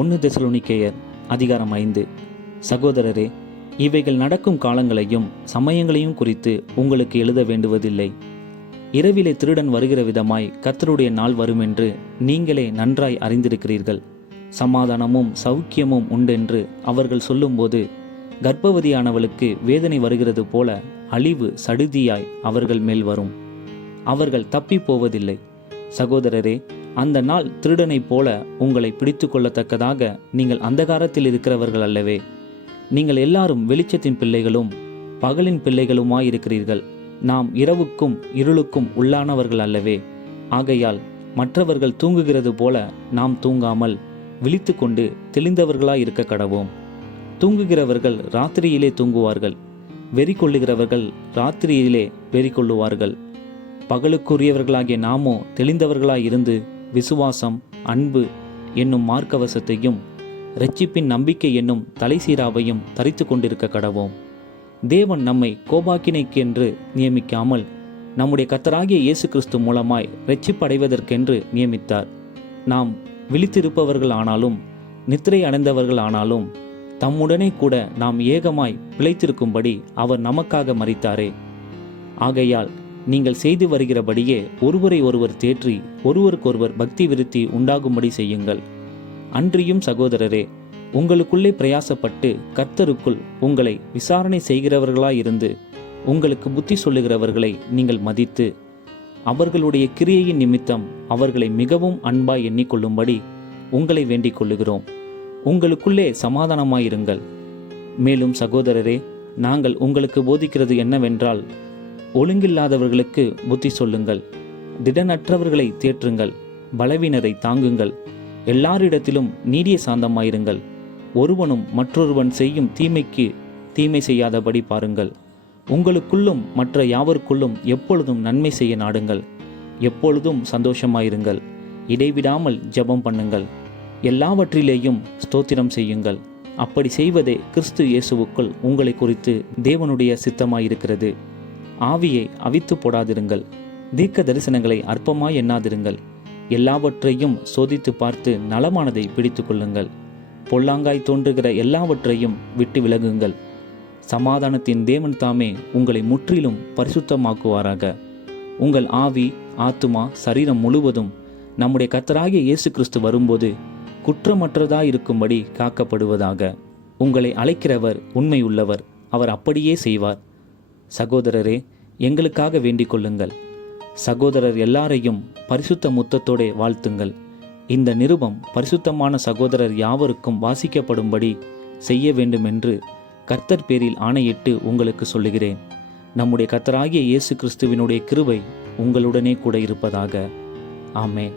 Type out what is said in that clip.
1 தெசலோனிக்கேயர் அதிகாரம் 5. சகோதரரே, இவைகள் நடக்கும் காலங்களையும் சமயங்களையும் குறித்து உங்களுக்கு எழுத வேண்டுவதில்லை. இரவிலே திருடன் வருகிற விதமாய் கர்த்தருடைய நாள் வருமென்று நீங்களே நன்றாய் அறிந்திருக்கிறீர்கள். சமாதானமும் சௌக்கியமும் உண்டென்று அவர்கள் சொல்லும்போது கர்ப்பவதியானவளுக்கு வேதனை வருகிறது போல அழிவு சடுதியாய் அவர்கள் மேல் வரும். அவர்கள் தப்பி போவதில்லை. சகோதரரே, அந்த நாள் திருடனைப் போல உங்களை பிடித்து கொள்ளத்தக்கதாக நீங்கள் அந்தகாரத்தில் இருக்கிறவர்கள் அல்லவே. நீங்கள் எல்லாரும் வெளிச்சத்தின் பிள்ளைகளும் பகலின் பிள்ளைகளுமாயிருக்கிறீர்கள். நாம் இரவுக்கும் இருளுக்கும் உள்ளானவர்கள் அல்லவே. ஆகையால் மற்றவர்கள் தூங்குகிறது போல நாம் தூங்காமல் விழித்து கொண்டு தெளிந்தவர்களாயிருக்க கடவோம். தூங்குகிறவர்கள் ராத்திரியிலே தூங்குவார்கள், வெறி கொள்ளுகிறவர்கள் ராத்திரியிலே வெறி கொள்ளுவார்கள். பகலுக்குரியவர்களாகிய நாமோ தெளிந்தவர்களாயிருந்து விசுவாசம், அன்பு என்னும் மார்க்கவசத்தையும் இரட்சிப்பின் நம்பிக்கை என்னும் தலைசீராவையும் தரித்து கொண்டிருக்க கடவோம். தேவன் நம்மை கோபாக்கினைக்கென்று நியமிக்காமல் நம்முடைய கர்த்தராகிய இயேசு கிறிஸ்து மூலமாய் இரட்சிப்படைவதற்கென்று நியமித்தார். நாம் விழித்திருப்பவர்கள் ஆனாலும் நித்திரை அடைந்தவர்கள் ஆனாலும் தம்முடனே கூட நாம் ஏகமாய் பிழைத்திருக்கும்படி அவர் நமக்காக மரித்தாரே. ஆகையால் நீங்கள் செய்து வருகிறபடியே ஒருவரை ஒருவர் தேற்றி ஒருவருக்கொருவர் பக்தி விருத்தி உண்டாகும்படி செய்யுங்கள். அன்றியும் சகோதரரே, உங்களுக்குள்ளே பிரயாசப்பட்டு கர்த்தருக்குள் உங்களை விசாரணை செய்கிறவர்களாயிருந்து உங்களுக்கு புத்தி சொல்லுகிறவர்களை நீங்கள் மதித்து அவர்களுடைய கிரியையின் நிமித்தம் அவர்களை மிகவும் அன்பாய் எண்ணிக்கொள்ளும்படி உங்களை வேண்டிக் கொள்ளுகிறோம். உங்களுக்குள்ளே சமாதானமாயிருங்கள். மேலும் சகோதரரே, நாங்கள் உங்களுக்கு போதிக்கிறது என்னவென்றால், ஒழுங்கில்லாதவர்களுக்கு புத்தி சொல்லுங்கள், திடனற்றவர்களை தேற்றுங்கள், பலவீனரை தாங்குங்கள், எல்லாரிடத்திலும் நீடிய சாந்தமாயிருங்கள். ஒருவனும் மற்றொருவன் செய்யும் தீமைக்கு தீமை செய்யாதபடி பாருங்கள். உங்களுக்குள்ளும் மற்ற யாவருக்குள்ளும் எப்பொழுதும் நன்மை செய்ய நாடுங்கள். எப்பொழுதும் சந்தோஷமாயிருங்கள். இடைவிடாமல் ஜெபம் பண்ணுங்கள். எல்லாவற்றிலேயும் ஸ்தோத்திரம் செய்யுங்கள். அப்படி செய்வதே கிறிஸ்து இயேசுவுக்குள் உங்களை குறித்து தேவனுடைய சித்தமாயிருக்கிறது. ஆவியை அவித்து போடாதிருங்கள். தீர்க்க தரிசனங்களை அற்பமாய் எண்ணாதிருங்கள். எல்லாவற்றையும் சோதித்து பார்த்து நலமானதை பிடித்து கொள்ளுங்கள். பொல்லாங்காய் தோன்றுகிற எல்லாவற்றையும் விட்டு விலகுங்கள். சமாதானத்தின் தேவன் தாமே உங்களை முற்றிலும் பரிசுத்தமாக்குவாராக. உங்கள் ஆவி, ஆத்துமா, சரீரம் முழுவதும் நம்முடைய கர்த்தராகிய இயேசு கிறிஸ்து வரும்போது குற்றமற்றதாயிருக்கும்படி காக்கப்படுவதாக. உங்களை அழைக்கிறவர் உண்மை உள்ளவர், அவர் அப்படியே செய்வார். சகோதரரே, எங்களுக்காக வேண்டிக் கொள்ளுங்கள். சகோதரர் எல்லாரையும் பரிசுத்த முத்தத்தோടെ வாழ்த்துங்கள். இந்த நிருபம் பரிசுத்தமான சகோதரர் யாவருக்கும் வாசிக்கப்படும்படி செய்ய வேண்டுமென்று கர்த்தர் பேரில் ஆணையிட்டு உங்களுக்கு சொல்லுகிறேன். நம்முடைய கர்த்தராகிய இயேசு கிறிஸ்துவினுடைய கிருபை உங்களுடனே கூட இருப்பதாக. ஆமென்.